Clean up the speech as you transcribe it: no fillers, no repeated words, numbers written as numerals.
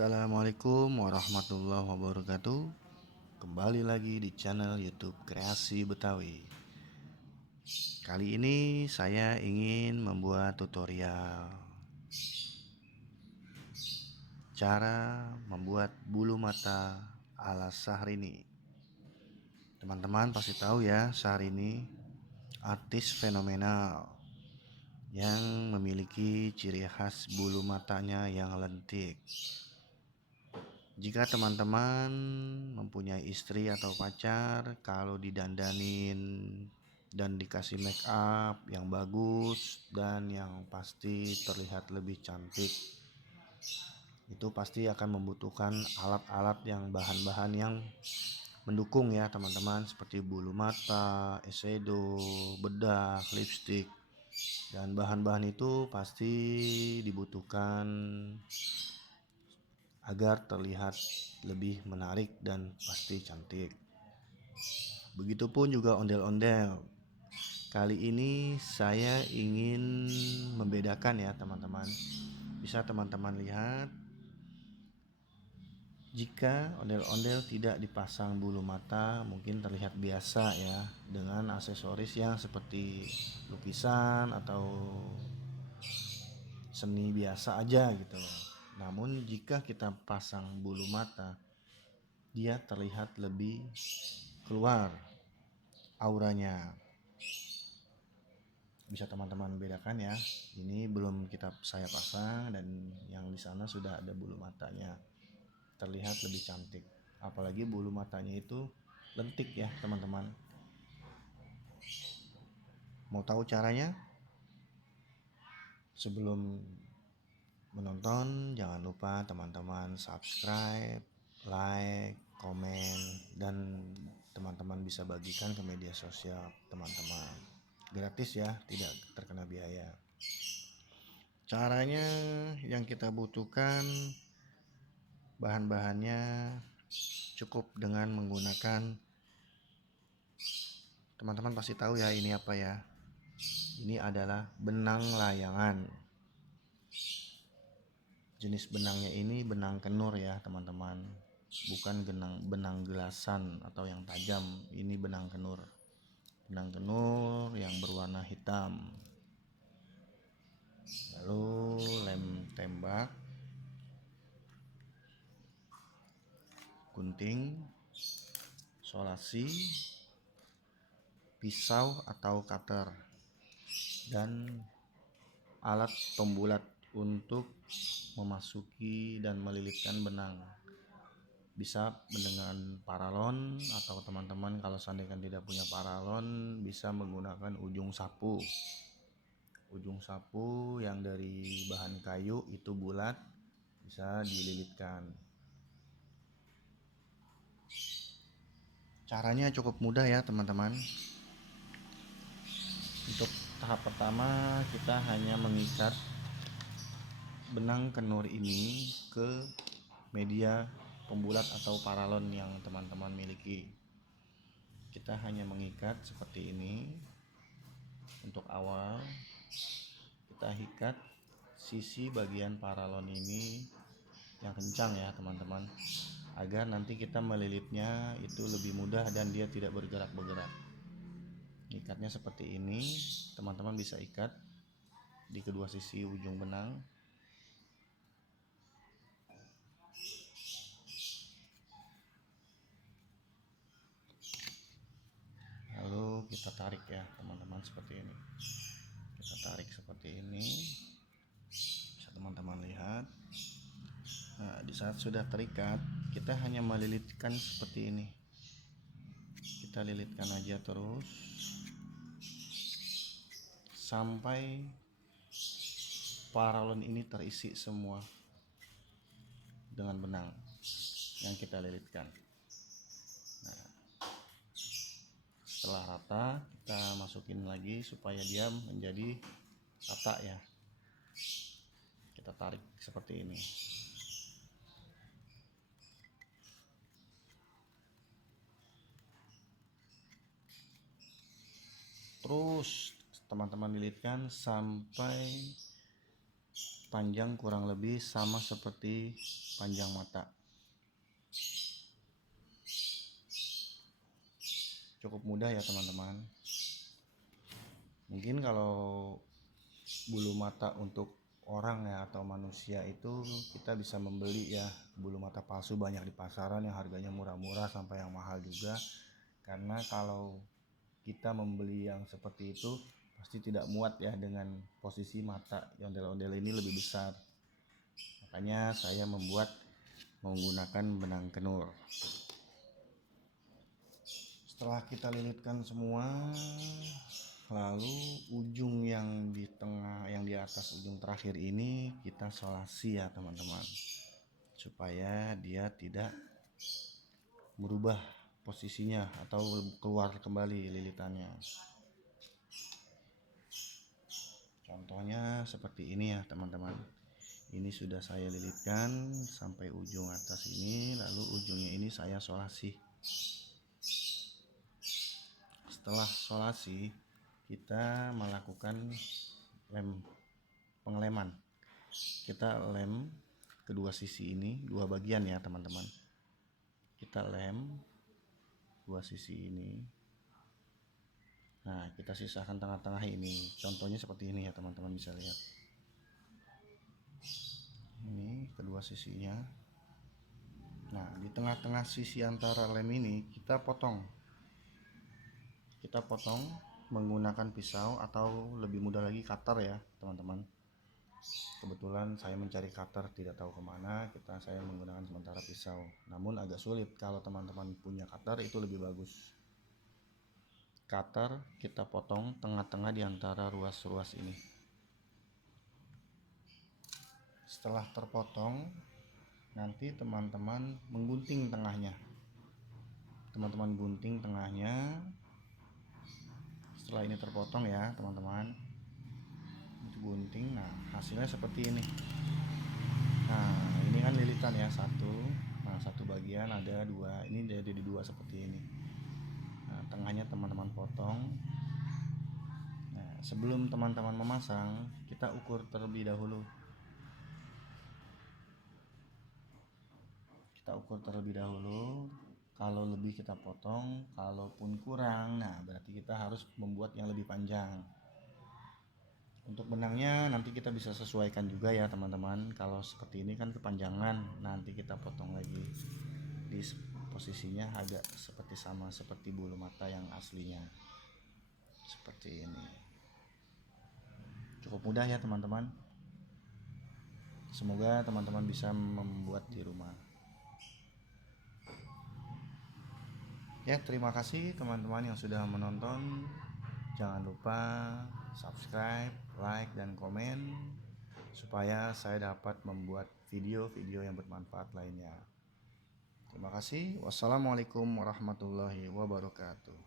Assalamualaikum warahmatullahi wabarakatuh. Kembali lagi di channel YouTube Kreasi Betawi. Kali ini saya ingin membuat tutorial cara membuat bulu mata ala Syahrini. Teman-teman pasti tahu ya, Syahrini artis fenomenal yang memiliki ciri khas bulu matanya yang lentik. Jika teman-teman mempunyai istri atau pacar, kalau didandanin dan dikasih make up yang bagus dan yang pasti terlihat lebih cantik, itu pasti akan membutuhkan alat-alat yang bahan-bahan yang mendukung ya teman-teman, seperti bulu mata, eyeshadow, bedak, lipstick. Dan bahan-bahan itu pasti dibutuhkan agar terlihat lebih menarik dan pasti cantik. Begitupun juga ondel-ondel. Kali ini saya ingin membedakan ya teman-teman. Bisa teman-teman lihat, jika ondel-ondel tidak dipasang bulu mata mungkin terlihat biasa ya, dengan aksesoris yang seperti lukisan atau seni biasa aja gitu loh. Namun jika kita pasang bulu mata, dia terlihat lebih keluar auranya. Bisa teman-teman bedakan ya. Ini belum saya pasang dan yang di sana sudah ada bulu matanya. Terlihat lebih cantik. Apalagi bulu matanya itu lentik ya teman-teman. Mau tahu caranya? Sebelum menonton jangan lupa teman-teman subscribe, like, komen, dan teman-teman bisa bagikan ke media sosial teman-teman. Gratis ya, tidak terkena biaya. Caranya yang kita butuhkan, bahan-bahannya cukup dengan menggunakan, teman-teman pasti tahu ya ini apa ya. Ini adalah benang layangan. Jenis benangnya ini benang kenur ya teman-teman, bukan benang gelasan atau yang tajam. Ini benang kenur yang berwarna hitam. Lalu lem tembak, gunting, solasi, pisau atau cutter, dan alat pembulat untuk memasuki dan melilitkan benang. Bisa dengan paralon, atau teman-teman kalau seandainya tidak punya paralon bisa menggunakan ujung sapu. Ujung sapu yang dari bahan kayu itu bulat, bisa dililitkan. Caranya cukup mudah ya teman-teman. Untuk tahap pertama kita hanya mengikat benang kenur ini ke media pembulat atau paralon yang teman-teman miliki. Kita hanya mengikat seperti ini. Untuk awal kita ikat sisi bagian paralon ini yang kencang ya teman-teman, agar nanti kita melilitnya itu lebih mudah dan dia tidak bergerak-bergerak. Ikatnya seperti ini, teman-teman bisa ikat di kedua sisi ujung benang. Lalu kita tarik ya teman-teman seperti ini. Kita tarik seperti ini. Bisa teman-teman lihat. Nah, di saat sudah terikat, kita hanya melilitkan seperti ini. Kita lilitkan aja terus sampai paralon ini terisi semua dengan benang yang kita lilitkan. Nah, setelah rata kita masukin lagi supaya dia menjadi rata ya. Kita tarik seperti ini. Terus teman-teman lilitkan sampai panjang kurang lebih sama seperti panjang mata. Cukup mudah ya teman-teman. Mungkin kalau bulu mata untuk orang ya atau manusia itu kita bisa membeli ya bulu mata palsu banyak di pasaran yang harganya murah-murah sampai yang mahal juga. Karena kalau kita membeli yang seperti itu pasti tidak muat ya dengan posisi mata yang ondel-ondel ini lebih besar. Makanya saya menggunakan benang kenur. Setelah kita lilitkan semua, lalu ujung yang di tengah, yang di atas ujung terakhir ini kita solasi ya teman-teman, supaya dia tidak berubah posisinya atau keluar kembali lilitannya. Contohnya seperti ini ya teman-teman. Ini sudah saya lilitkan sampai ujung atas ini, lalu ujungnya ini saya solasi. Setelah solasi, kita melakukan pengeleman. Kita lem kedua sisi ini, dua bagian ya teman-teman. Kita lem dua sisi ini. Nah, kita sisakan tengah-tengah ini. Contohnya seperti ini ya teman-teman, bisa lihat. Ini kedua sisinya. Nah, di tengah-tengah sisi antara lem ini kita potong. Kita potong menggunakan pisau atau lebih mudah lagi cutter ya teman-teman. Kebetulan saya mencari cutter tidak tahu kemana, saya menggunakan sementara pisau. Namun agak sulit, kalau teman-teman punya cutter itu lebih bagus. Cutter kita potong tengah-tengah di antara ruas-ruas ini. Setelah terpotong, nanti teman-teman menggunting tengahnya. Teman-teman gunting tengahnya. Setelah ini terpotong ya teman-teman, gunting. Nah, hasilnya seperti ini. Nah, ini kan lilitan ya, satu bagian ada dua, ini jadi dua seperti ini. Nah, tengahnya teman-teman potong. Nah, sebelum teman-teman memasang, kita ukur terlebih dahulu. Kalau lebih kita potong, kalaupun kurang, nah berarti kita harus membuat yang lebih panjang. Untuk benangnya nanti kita bisa sesuaikan juga ya teman-teman. Kalau seperti ini kan kepanjangan, nanti kita potong lagi di posisinya agak sama seperti bulu mata yang aslinya. Seperti ini. Cukup mudah ya teman-teman. Semoga teman-teman bisa membuat di rumah. Ya, terima kasih teman-teman yang sudah menonton. Jangan lupa subscribe, like, dan komen supaya saya dapat membuat video-video yang bermanfaat lainnya. Terima kasih. Wassalamualaikum warahmatullahi wabarakatuh.